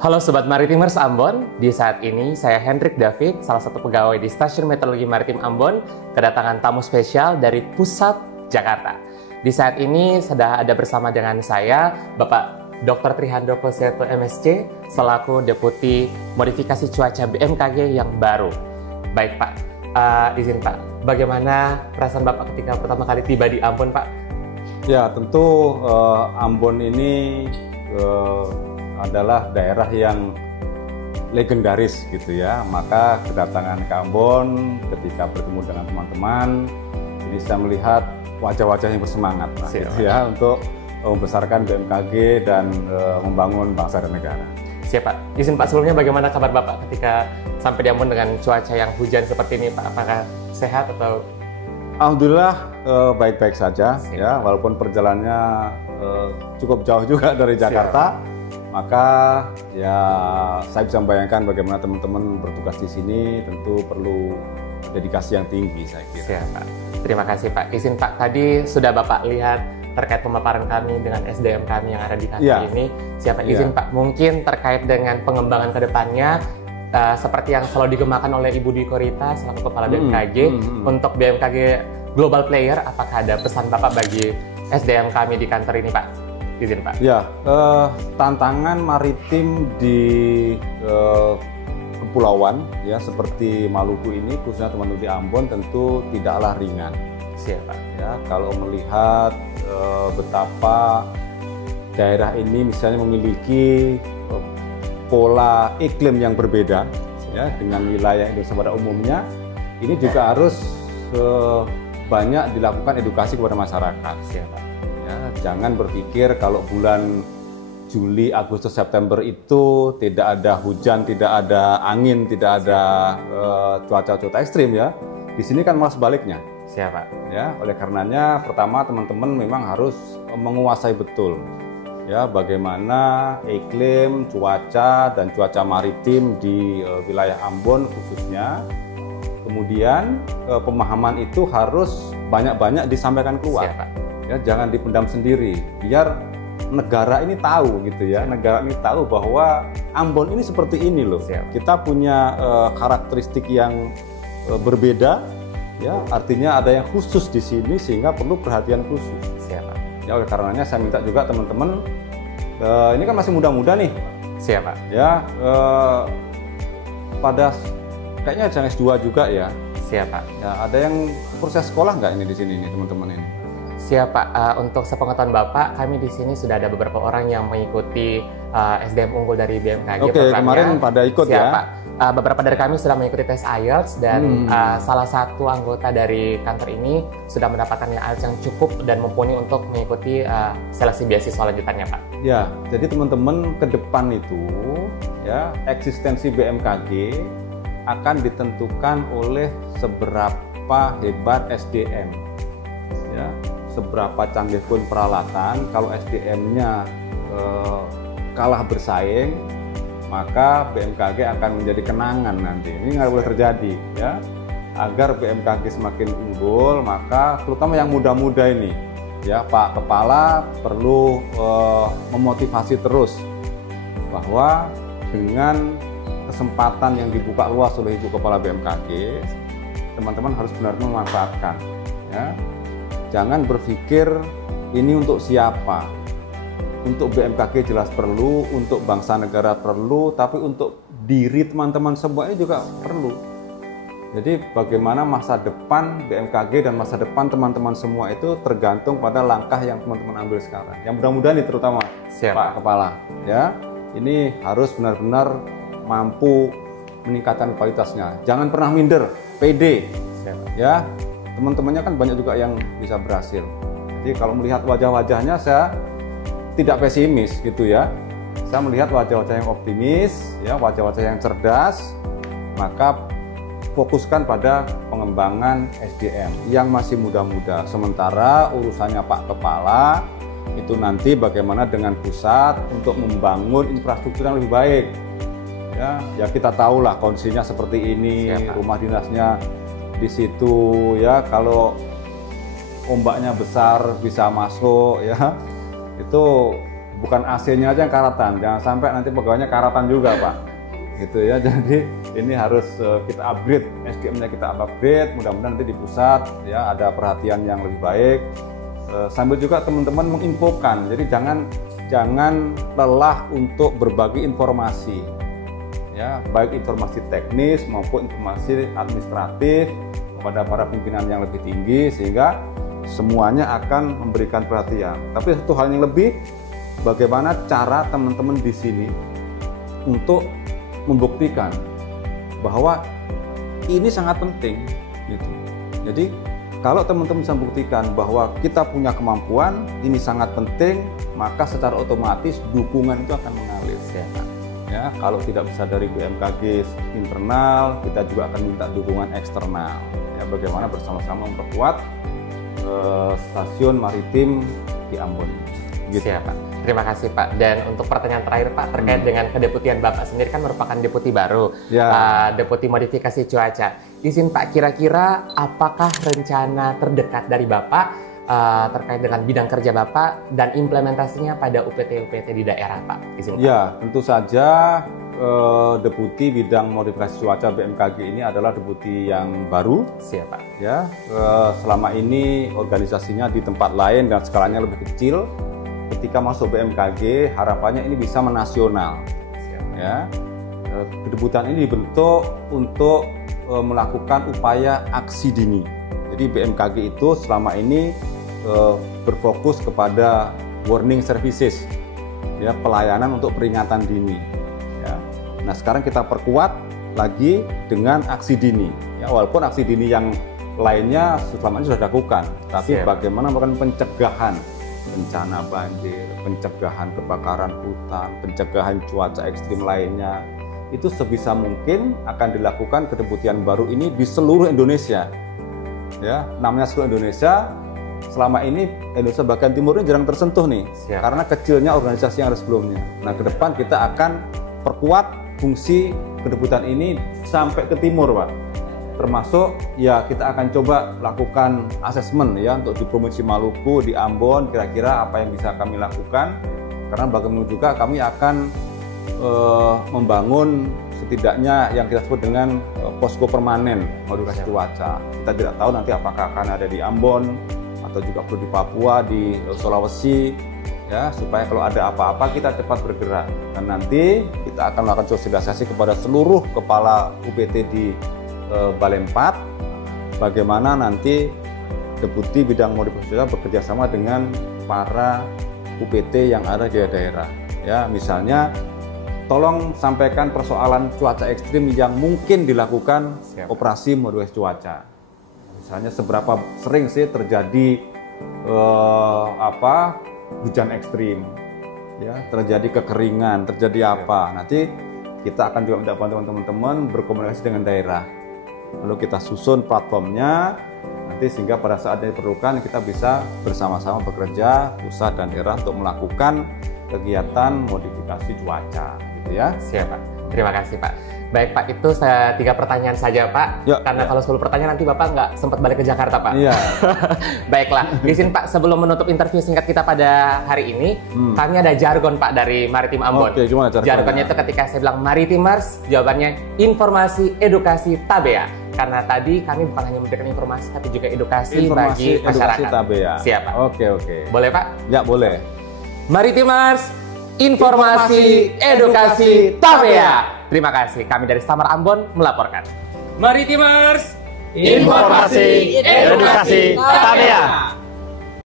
Halo Sobat Maritimers Ambon, di saat ini saya Hendrik David, salah satu pegawai di Stasiun Meteorologi Maritim Ambon, kedatangan tamu spesial dari pusat Jakarta. Di saat ini sudah ada bersama dengan saya, Bapak Dr. Trihandoko Seto MSc, selaku Deputi Modifikasi Cuaca BMKG yang baru. Baik Pak, izin Pak, bagaimana perasaan Bapak ketika pertama kali tiba di Ambon Pak? Ya tentu Ambon ini adalah daerah yang legendaris gitu ya, maka kedatangan ke Ambon ketika bertemu dengan teman-teman ini saya melihat wajah-wajah yang bersemangat gitu ya, untuk membesarkan BMKG dan membangun bangsa dan negara. Siap Pak, izin Pak sebelumnya bagaimana kabar Bapak ketika sampai di Ambon dengan cuaca yang hujan seperti ini Pak, apakah sehat atau? Alhamdulillah baik-baik saja ya, walaupun perjalanannya cukup jauh juga dari Jakarta. Maka ya saya bisa membayangkan bagaimana teman-teman bertugas di sini tentu perlu dedikasi yang tinggi saya kira. Siap, Pak. Terima kasih Pak. Izin Pak, tadi sudah Bapak lihat terkait pemaparan kami dengan SDM kami yang ada di kantor ini. Siapa izin Pak, mungkin terkait dengan pengembangan ke depannya seperti yang selalu digemakan oleh Ibu Dwi Korita selaku Kepala BMKG untuk BMKG Global Player, apakah ada pesan Bapak bagi SDM kami di kantor ini Pak? Izin Pak. Ya, tantangan maritim di kepulauan ya seperti Maluku ini, khususnya teman-teman di Ambon tentu tidaklah ringan. Siap Pak. Ya, kalau melihat betapa daerah ini misalnya memiliki pola iklim yang berbeda ya dengan wilayah Indonesia pada umumnya, ini juga harus banyak dilakukan edukasi kepada masyarakat. Siap Pak. Jangan berpikir kalau bulan Juli, Agustus, September itu tidak ada hujan, tidak ada angin, tidak ada cuaca-cuaca ekstrim ya. Di sini kan malah sebaliknya. Siapa? Ya, oleh karenanya pertama teman-teman memang harus menguasai betul ya bagaimana iklim, cuaca dan cuaca maritim di wilayah Ambon khususnya. Kemudian pemahaman itu harus banyak-banyak disampaikan keluar. Siapa? Ya, jangan dipendam sendiri, biar negara ini tahu gitu ya. Negara ini tahu bahwa Ambon ini seperti ini loh. Siap. Kita punya karakteristik yang berbeda, ya. Artinya ada yang khusus di sini sehingga perlu perhatian khusus. Siap. Ya, oleh karenanya saya minta juga teman-teman, ini kan masih muda-muda nih. Siap. Ya, pada kayaknya jangan S2 juga ya. Siap. Ya, ada yang proses sekolah nggak ini di sini nih teman-teman ini? Siap Pak, untuk sepengetahuan Bapak, kami di sini sudah ada beberapa orang yang mengikuti SDM unggul dari BMKG. Oke, kemarin pada ikut Siap, ya? Pak. Beberapa dari kami sudah mengikuti tes IELTS dan salah satu anggota dari kantor ini sudah mendapatkan IELTS yang cukup dan mumpuni untuk mengikuti seleksi beasiswa lanjutannya Pak. Ya, jadi teman-teman ke depan itu ya eksistensi BMKG akan ditentukan oleh seberapa hebat SDM. Ya. Seberapa canggih pun peralatan, kalau SDM-nya kalah bersaing, maka BMKG akan menjadi kenangan nanti. Ini nggak boleh terjadi, ya. Agar BMKG semakin unggul, maka terutama yang muda-muda ini, ya Pak Kepala perlu memotivasi terus bahwa dengan kesempatan yang dibuka luas oleh Ibu Kepala BMKG, teman-teman harus benar-benar memanfaatkan, ya. Jangan berpikir ini untuk siapa. Untuk BMKG jelas perlu, untuk bangsa negara perlu, tapi untuk diri teman-teman semua ini juga perlu. Jadi bagaimana masa depan BMKG dan masa depan teman-teman semua itu tergantung pada langkah yang teman-teman ambil sekarang. Yang mudah-mudahan ini terutama Pak Kepala, ya. Ini harus benar-benar mampu meningkatkan kualitasnya. Jangan pernah minder, pede, ya. Teman-temannya kan banyak juga yang bisa berhasil. Jadi kalau melihat wajah-wajahnya saya tidak pesimis gitu ya. Saya melihat wajah-wajah yang optimis, ya, wajah-wajah yang cerdas. Maka fokuskan pada pengembangan SDM yang masih muda-muda. Sementara urusannya Pak Kepala itu nanti bagaimana dengan pusat untuk membangun infrastruktur yang lebih baik. Ya kita tahulah kondisinya seperti ini, rumah dinasnya di situ ya, kalau ombaknya besar bisa masuk ya, itu bukan AC-nya aja yang karatan, jangan sampai nanti pegawainya karatan juga Pak. Gitu ya, jadi ini harus kita upgrade, SDM-nya kita upgrade, mudah-mudahan nanti di pusat ya ada perhatian yang lebih baik. Sambil juga teman-teman menginfokan, jadi jangan lelah untuk berbagi informasi, ya baik informasi teknis maupun informasi administratif kepada para pimpinan yang lebih tinggi, sehingga semuanya akan memberikan perhatian. Tapi satu hal yang lebih, bagaimana cara teman-teman di sini untuk membuktikan bahwa ini sangat penting gitu. Jadi kalau teman-teman bisa membuktikan bahwa kita punya kemampuan, ini sangat penting, maka secara otomatis dukungan itu akan mengalir. Ya, kalau tidak bisa dari BMKG internal, kita juga akan minta dukungan eksternal. Ya, bagaimana bersama-sama memperkuat stasiun maritim di Ambon. Gitu. Siap, Pak. Terima kasih Pak. Dan untuk pertanyaan terakhir Pak, terkait dengan kedeputian Bapak sendiri kan merupakan deputi baru, deputi modifikasi cuaca. Izin Pak, kira-kira apakah rencana terdekat dari Bapak terkait dengan bidang kerja Bapak dan implementasinya pada UPT-UPT di daerah Pak? Izin Pak. Ya, tentu saja deputi bidang modifikasi cuaca BMKG ini adalah deputi yang baru. Siap Pak. Ya, selama ini organisasinya di tempat lain dan skalanya lebih kecil. Ketika masuk BMKG, harapannya ini bisa menasional. Ya, kedebutan ini dibentuk untuk melakukan upaya aksi dini. Jadi BMKG itu selama ini berfokus kepada warning services, ya pelayanan untuk peringatan dini. Ya. Nah sekarang kita perkuat lagi dengan aksi dini. Ya, walaupun aksi dini yang lainnya selama ini sudah dilakukan, tapi bagaimana melakukan pencegahan bencana banjir, pencegahan kebakaran hutan, pencegahan cuaca ekstrim lainnya, itu sebisa mungkin akan dilakukan kedeputian baru ini di seluruh Indonesia. Ya, namanya seluruh Indonesia. Selama ini Indonesia bagian timur ini jarang tersentuh nih, karena kecilnya organisasi yang ada sebelumnya. Nah, ke depan kita akan perkuat fungsi kedeputan ini sampai ke timur, Pak. Termasuk ya kita akan coba lakukan asesmen ya untuk di Provinsi Maluku, di Ambon, kira-kira apa yang bisa kami lakukan. Karena bagaimana juga kami akan membangun setidaknya yang kita sebut dengan posko permanen modifikasi cuaca. Kita tidak tahu nanti apakah akan ada di Ambon atau juga perlu di Papua, di Sulawesi, ya supaya kalau ada apa-apa kita cepat bergerak. Dan nanti kita akan melakukan sosialisasi kepada seluruh kepala UPT di Balai 4, bagaimana nanti deputi bidang modifikasi cuaca bekerja sama dengan para UPT yang ada di daerah. Ya, misalnya tolong sampaikan persoalan cuaca ekstrim yang mungkin dilakukan operasi modifikasi cuaca. Misalnya seberapa sering sih terjadi hujan ekstrim, ya, terjadi kekeringan, terjadi apa. Nanti kita akan juga minta bantuan teman-teman berkomunikasi dengan daerah. Lalu kita susun platformnya, nanti sehingga pada saat diperlukan kita bisa bersama-sama bekerja pusat dan daerah untuk melakukan kegiatan modifikasi cuaca, gitu ya. Siap Pak. Terima kasih Pak. Baik Pak, itu 3 pertanyaan saja Pak. Karena kalau 10 pertanyaan nanti Bapak nggak sempat balik ke Jakarta Pak. Iya. Baiklah, izin Pak sebelum menutup interview singkat kita pada hari ini, kami ada jargon Pak dari Maritim Ambon. Oke, gimana jargonnya? Jargonnya itu ketika saya bilang Maritimers, jawabannya informasi, edukasi, tabea. Karena tadi kami bukan hanya memberikan informasi, tapi juga edukasi bagi masyarakat. Edukasi tabea. Siap Pak. Oke. Boleh Pak? Ya boleh. Maritimers, informasi, edukasi, tabea. Terima kasih. Kami dari Samar Ambon melaporkan. Maritimers, informasi, edukasi, tabea.